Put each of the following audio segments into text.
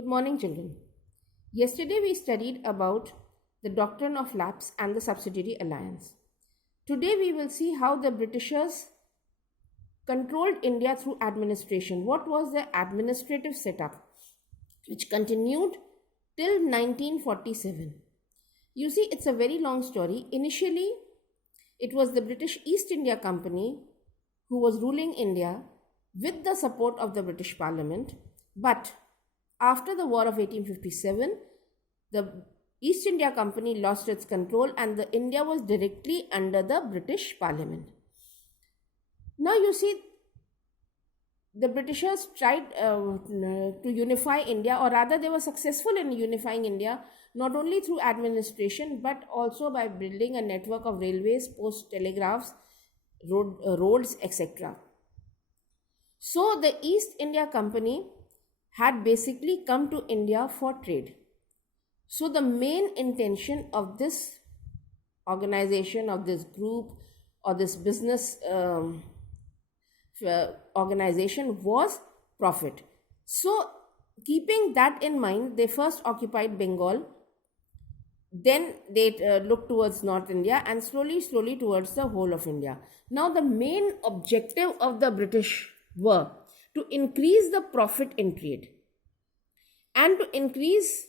Good morning, children. Yesterday we studied about the doctrine of lapse and the subsidiary alliance. Today we will see how the Britishers controlled India through administration. What was their administrative setup, which continued till 1947? You see, it's a very long story. Initially, it was the British East India Company who was ruling India with the support of the British Parliament, but after the War of 1857, the East India Company lost its control and the India was directly under the British Parliament. Now you see, the Britishers tried to unify India, or rather they were successful in unifying India, not only through administration but also by building a network of railways, post telegraphs, roads, etc. So the East India Company had basically come to India for trade. So the main intention of this organization, of this group, or this business organization was profit. So keeping that in mind, they first occupied Bengal, then they looked towards North India, and slowly towards the whole of India. Now the main objective of the British were to increase the profit in trade and to increase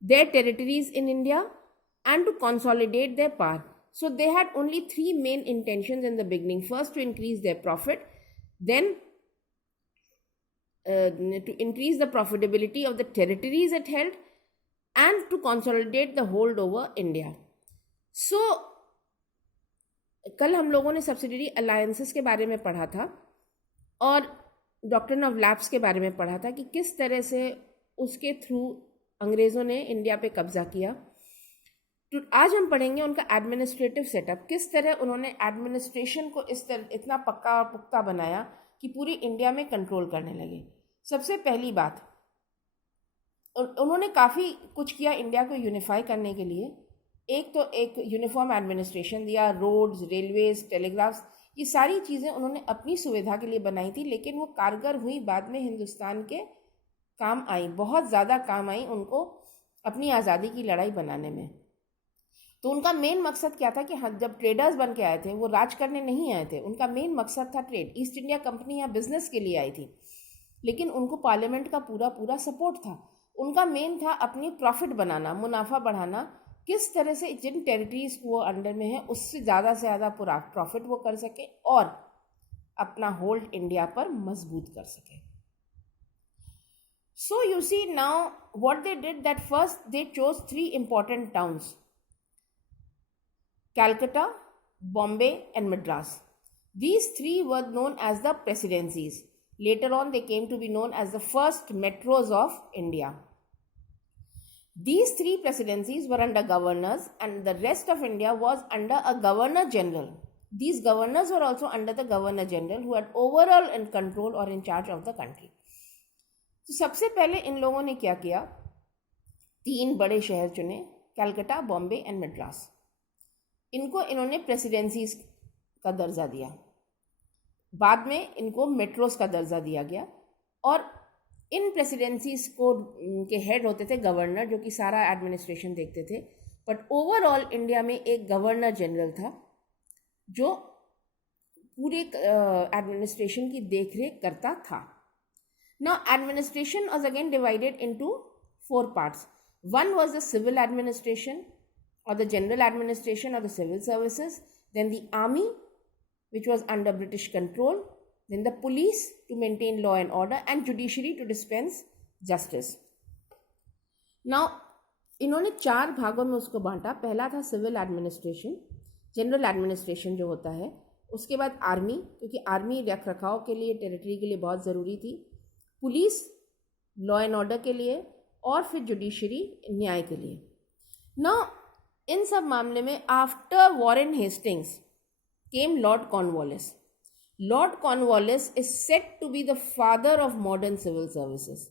their territories in India and to consolidate their power. So they had only three main intentions in the beginning. First, to increase their profit, then to increase the profitability of the territories it held, and to consolidate the hold over India. So कल हम लोगों ने subsidiary alliances के बारे में पढ़ा था और डॉक्ट्रिन ऑफ लैप्स के बारे में पढ़ा था कि किस तरह से उसके थ्रू अंग्रेज़ों ने इंडिया पे कब्जा किया। तो आज हम पढ़ेंगे उनका एडमिनिस्ट्रेटिव सेटअप, किस तरह उन्होंने एडमिनिस्ट्रेशन को इस तरह इतना पक्का और पुख्ता बनाया कि पूरी इंडिया में कंट्रोल करने लगे। सबसे पहली बात, उन्होंने काफ़ी कुछ किया इंडिया को यूनिफाई करने के लिए। एक यूनिफॉर्म एडमिनिस्ट्रेशन दिया, रोड्स, रेलवेज, टेलीग्राफ्स, ये सारी चीज़ें उन्होंने अपनी सुविधा के लिए बनाई थी, लेकिन वो कारगर हुई, बाद में हिंदुस्तान के काम आई, बहुत ज़्यादा काम आई उनको अपनी आज़ादी की लड़ाई बनाने में। तो उनका मेन मकसद क्या था कि जब ट्रेडर्स बन के आए थे, वो राज करने नहीं आए थे, उनका मेन मकसद था ट्रेड। ईस्ट इंडिया कंपनी यहाँ बिजनेस के लिए आई थी, लेकिन उनको पार्लियामेंट का पूरा सपोर्ट था। उनका मेन था अपनी प्रॉफिट बनाना, मुनाफा बढ़ाना, किस तरह से जिन टेरिटरीज वो अंडर में है उससे ज़्यादा से ज़्यादा पूरा प्रॉफिट वो कर सके और अपना होल्ड इंडिया पर मजबूत कर सके। So you see now what they did, that first they chose three important towns: Calcutta, Bombay and Madras. These three were known as the presidencies. Later on they came to be known as the first metros of India. These three presidencies were under governors and the rest of India was under a governor general. These governors were also under the governor general who had overall in control or in charge of the country. तो सबसे पहले इन लोगों ने क्या किया, तीन बड़े शहर चुने, कलकत्ता, बॉम्बे एंड मद्रास। इनको इन्होंने प्रेसिडेंसीज का दर्जा दिया, बाद में इनको मेट्रोस का दर्जा दिया गया और इन प्रेसिडेंसीज को के हेड होते थे गवर्नर, जो कि सारा एडमिनिस्ट्रेशन देखते थे। बट ओवरऑल इंडिया में एक गवर्नर जनरल था जो पूरे एडमिनिस्ट्रेशन की देखरेख करता था। Now administration was again divided into four parts. One was the civil administration or the general administration or the civil services, then the army, which was under British control, then the police to maintain law and order, and judiciary to dispense justice. Now इन्होंने चार भागों में उसको बांटा। पहला था civil administration, general administration जो होता है, उसके बाद आर्मी, क्योंकि आर्मी रख रखाव के लिए, टेरिटरी के लिए बहुत ज़रूरी थी, पुलिस लॉ एंड ऑर्डर के लिए, और फिर जुडिशरी न्याय के लिए। नाउ इन सब मामले में after Warren Hastings came Lord Cornwallis. Lord Cornwallis is said to be the father of modern civil services.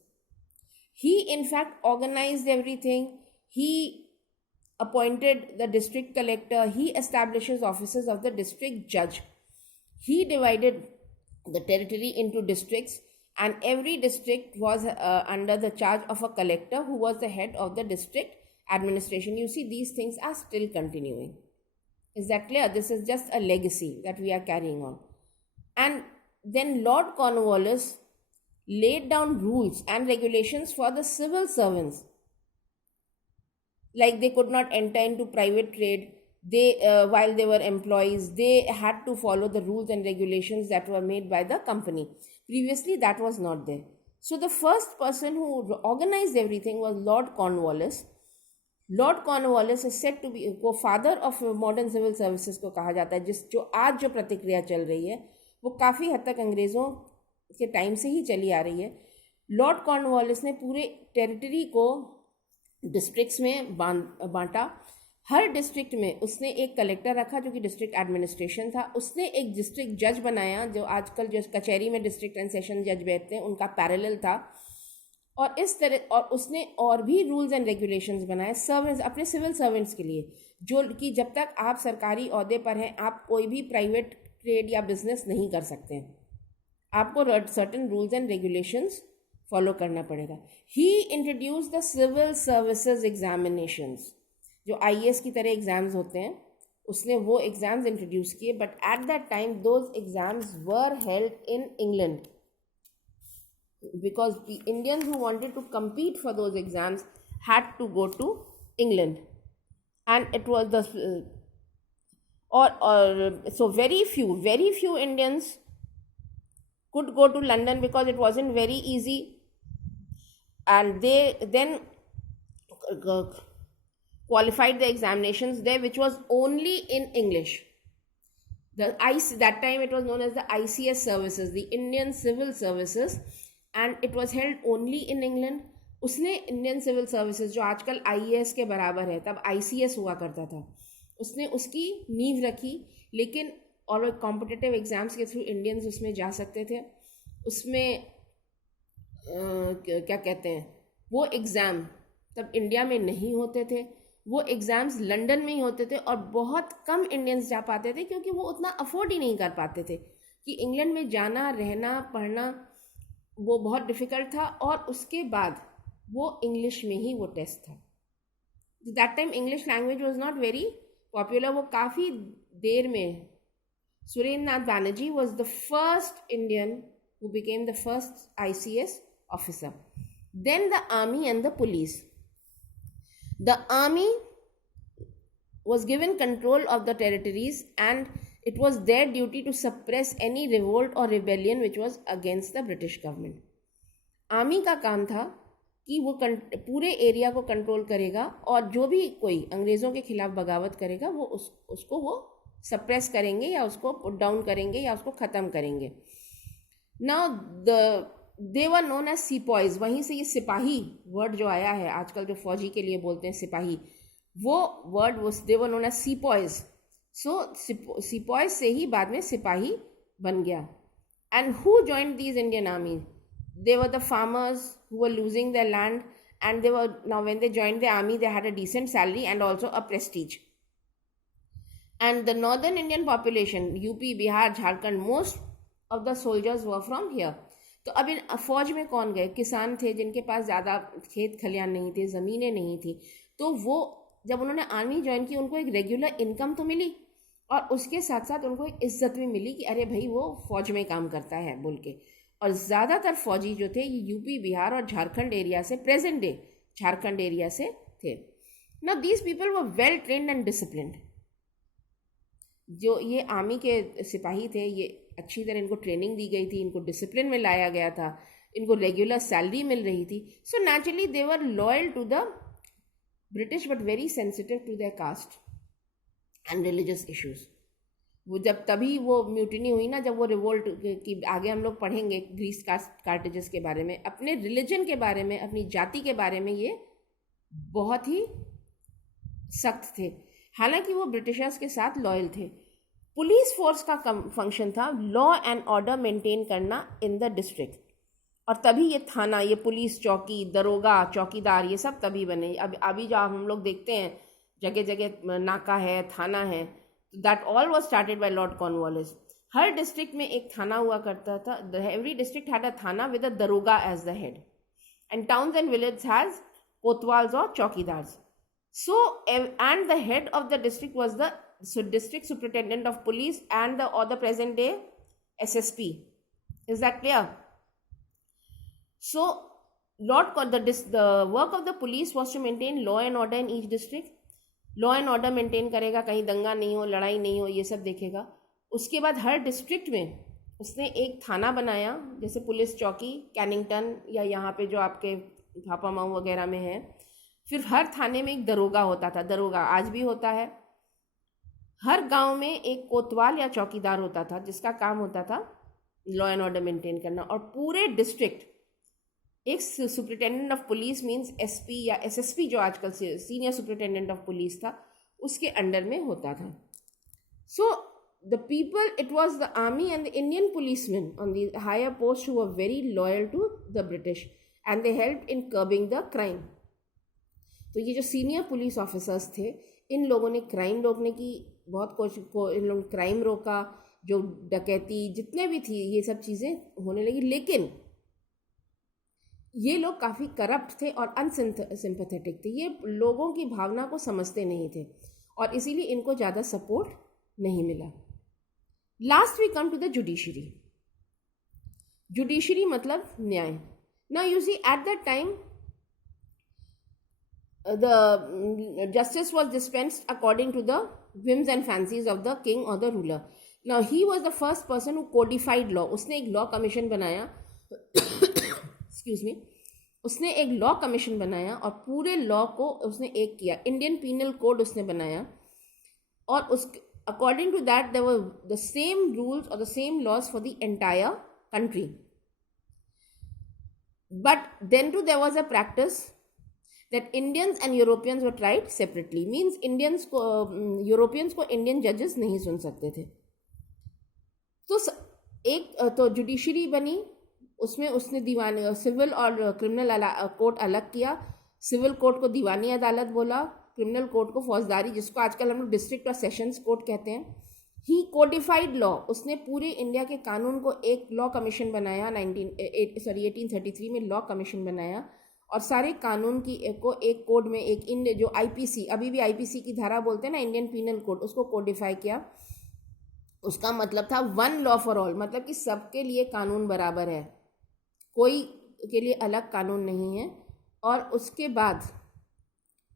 He in fact organized everything. He appointed the district collector. He establishes offices of the district judge. He divided the territory into districts and every district was under the charge of a collector who was the head of the district administration. You see, these things are still continuing. Is that clear? This is just a legacy that we are carrying on. And then Lord Cornwallis laid down rules and regulations for the civil servants, like they could not enter into private trade. They while they were employees, they had to follow the rules and regulations that were made by the company. Previously that was not there. So the first person who organized everything was Lord Cornwallis. Lord Cornwallis is said to be को father of modern civil services को कहा जाता है. जिस जो आज जो प्रतिक्रिया चल रही है वो काफ़ी हद तक अंग्रेज़ों के टाइम से ही चली आ रही है. लॉर्ड कॉर्नवालिस ने पूरे टेरिटरी को डिस्ट्रिक्ट्स में बांटा. हर डिस्ट्रिक्ट में उसने एक कलेक्टर रखा जो कि डिस्ट्रिक्ट एडमिनिस्ट्रेशन था. उसने एक डिस्ट्रिक्ट जज बनाया जो आजकल जो कचहरी में डिस्ट्रिक्ट एंड सेशन जज बैठते हैं उनका पैरेलल था. और इस तरह और उसने और भी रूल्स एंड रेगुलेशंस बनाए सर्वेंट्स, अपने सिविल सर्वेंट्स के लिए, जो कि जब तक आप सरकारी ओहदे पर हैं आप कोई भी प्राइवेट ट्रेड या बिजनेस नहीं कर सकते हैं. आपको certain rules and regulations follow करना पड़ेगा. ही introduce the civil services examinations, जो IAS की तरह एग्ज़ाम्स होते हैं, उसने वो एग्ज़ाम्स इंट्रोड्यूस किए. But at that time those exams were held in England because the Indians who wanted to compete for those exams had to go to England, and it was the so very few Indians could go to London because it wasn't very easy, and they then qualified the examinations there, which was only in English. That time it was known as the ICS services, the Indian Civil Services, and it was held only in England. उसने Indian civil services जो आजकल IAS के बराबर है, तब ICS हुआ करता था, उसने उसकी नींव रखी. लेकिन और कॉम्पिटिटिव एग्ज़ाम्स के थ्रू इंडियंस उसमें जा सकते थे. उसमें क्या कहते हैं, वो एग्ज़ाम तब इंडिया में नहीं होते थे. वो एग्ज़ाम्स लंदन में ही होते थे और बहुत कम इंडियंस जा पाते थे क्योंकि वो उतना अफोर्ड ही नहीं कर पाते थे कि इंग्लैंड में जाना, रहना, पढ़ना वो बहुत डिफ़िकल्ट था. और उसके बाद वो इंग्लिश में ही वो टेस्ट था. That time English language was not very popular. वो काफ़ी देर में Surendra Nath Banerjee was the first Indian who became the first ICS officer. Then the army and the police. The army was given control of the territories and it was their duty to suppress any revolt or rebellion which was against the British government. Army का काम था कि वो पूरे area को control करेगा और जो भी कोई अंग्रेज़ों के खिलाफ बगावत करेगा वो उसको वो सप्रेस करेंगे या उसको पुट डाउन करेंगे या उसको ख़त्म करेंगे. Now they were known as sepoys. वहीं से ये सिपाही वर्ड जो आया है, आजकल जो फौजी के लिए बोलते हैं सिपाही, वो वर्ड वो they were known as sepoys. So sepoys से ही बाद में सिपाही बन गया. And who joined these Indian army? They were the farmers who were losing their land and they were now when they joined the army they had a decent salary and also a prestige. And the northern Indian population, UP, Bihar, Jharkhand, most of the soldiers were from here. तो अब इन फौज में कौन गए? किसान थे जिनके पास ज़्यादा खेत खलियान नहीं थे, ज़मीनें नहीं थी. तो वो जब उन्होंने आर्मी ज्वाइन की उनको एक रेगुलर इनकम तो मिली और उसके साथ साथ उनको एक इज्जत भी मिली कि अरे भाई वो फौज में काम करता है बोल के. और ज़्यादातर फौजी जो थे ये UP, बिहार और झारखंड एरिया से, प्रेजेंट डे झारखंड एरिया से थे. Now these people were well trained and disciplined. जो ये आर्मी के सिपाही थे ये अच्छी तरह इनको ट्रेनिंग दी गई थी, इनको डिसिप्लिन में लाया गया था, इनको रेगुलर सैलरी मिल रही थी. So naturally they were loyal to the British but very sensitive to their caste and religious issues. वो जब तभी वो म्यूटिनी हुई ना, जब वो रिवोल्ट की, आगे हम लोग पढ़ेंगे ग्रीस कार्टेजेस के बारे में, अपने रिलीजन के बारे में, अपनी जाति के बारे में ये बहुत ही सख्त थे. हालांकि वो ब्रिटिशर्स के साथ लॉयल थे. पुलिस फोर्स का फंक्शन था लॉ एंड ऑर्डर मेंटेन करना इन द डिस्ट्रिक्ट. और तभी ये थाना, ये पुलिस चौकी, दरोगा, चौकीदार, ये सब तभी बने. अभी जो हम लोग देखते हैं जगह जगह नाका है, थाना है, that all was started by Lord Cornwallis. Her district में एक थाना हुआ करता था. Every district had a thana with a daroga as the head, and towns and villages has kotwals or chowkidars. So, and the head of the district was the district superintendent of police and the present day SSP. Is that clear? So, the work of the police was to maintain law and order in each district. Law and order maintain करेगा, कहीं दंगा नहीं हो, लड़ाई नहीं हो, ये सब देखेगा. उसके बाद हर डिस्ट्रिक्ट में उसने एक थाना बनाया, जैसे पुलिस चौकी कैनिंगटन या यहाँ पे जो आपके भापामाऊ वगैरह में है. फिर हर थाने में एक दरोगा होता था. दरोगा आज भी होता है. हर गांव में एक कोतवाल या चौकीदार होता था जिसका काम होता था लॉ एंड ऑर्डर मेंटेन करना. और पूरे डिस्ट्रिक्ट एक superintendent of police means SP या एसएसपी जो आजकल से सीनियर सुपरिटेंडेंट ऑफ पुलिस था उसके अंडर में होता था. So the people, it was the army and the Indian policeman on the higher post who were very loyal to the British and they help in curbing the crime. तो ये जो senior police officers थे, इन लोगों ने crime रोकने की बहुत कोशिश को, इन लोगों ने क्राइम रोका. जो डकैती जितने भी थी ये सब चीज़ें होने लगी. लेकिन ये लोग काफ़ी करप्ट थे और अनसिम्पैथेटिक थे. ये लोगों की भावना को समझते नहीं थे और इसीलिए इनको ज़्यादा सपोर्ट नहीं मिला. Last we come to the judiciary. Judiciary मतलब न्याय. Now you see at that time the justice was dispensed according to the whims and fancies of the king or the ruler. Now he was the first person who codified law. उसने एक law commission बनाया. Excuse me. उसने एक law commission बनाया और पूरे law को उसने एक किया. इंडियन पीनल कोड उसने बनाया और उस according to that there were the same rules और the same laws for the entire country. But then to there was a practice that Indians and Europeans were tried separately. Means Indians को Europeans को Indian जजेस नहीं सुन सकते थे. तो judiciary बनी. उसमें उसने दीवानी सिविल और क्रिमिनल कोर्ट अलग किया. सिविल कोर्ट को दीवानी अदालत बोला, क्रिमिनल कोर्ट को फौजदारी, जिसको आजकल हम लोग डिस्ट्रिक्ट और सेशंस कोर्ट कहते हैं. ही कोडिफाइड लॉ. उसने पूरे इंडिया के कानून को एक लॉ कमीशन बनाया. 1833 में लॉ कमीशन बनाया और सारे कानून की एक कोड में एक जो आईपीसी, अभी भी आईपीसी की धारा बोलते हैं ना, इंडियन पीनल कोड, उसको कोडिफाई किया. उसका मतलब था वन लॉ फॉर ऑल, मतलब कि सबके लिए कानून बराबर है, कोई के लिए अलग कानून नहीं है. और उसके बाद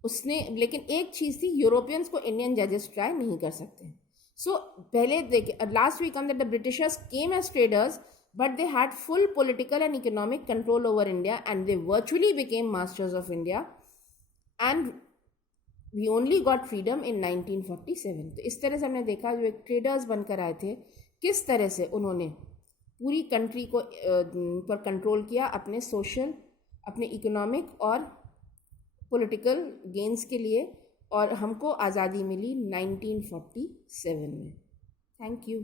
उसने, लेकिन एक चीज़ थी, यूरोपियंस को इंडियन जजेस ट्राई नहीं कर सकते. सो पहले देखिए, last week that the Britishers came as traders, but they had full political and economic control over India and they virtually became masters of India and we only got freedom in 1947. तो इस तरह से हमने देखा जो एक traders बनकर आए थे, किस तरह से उन्होंने पूरी कंट्री को पर कंट्रोल किया अपने सोशल, अपने इकोनॉमिक और पॉलिटिकल गेन्स के लिए, और हमको आज़ादी मिली 1947 में. Thank you.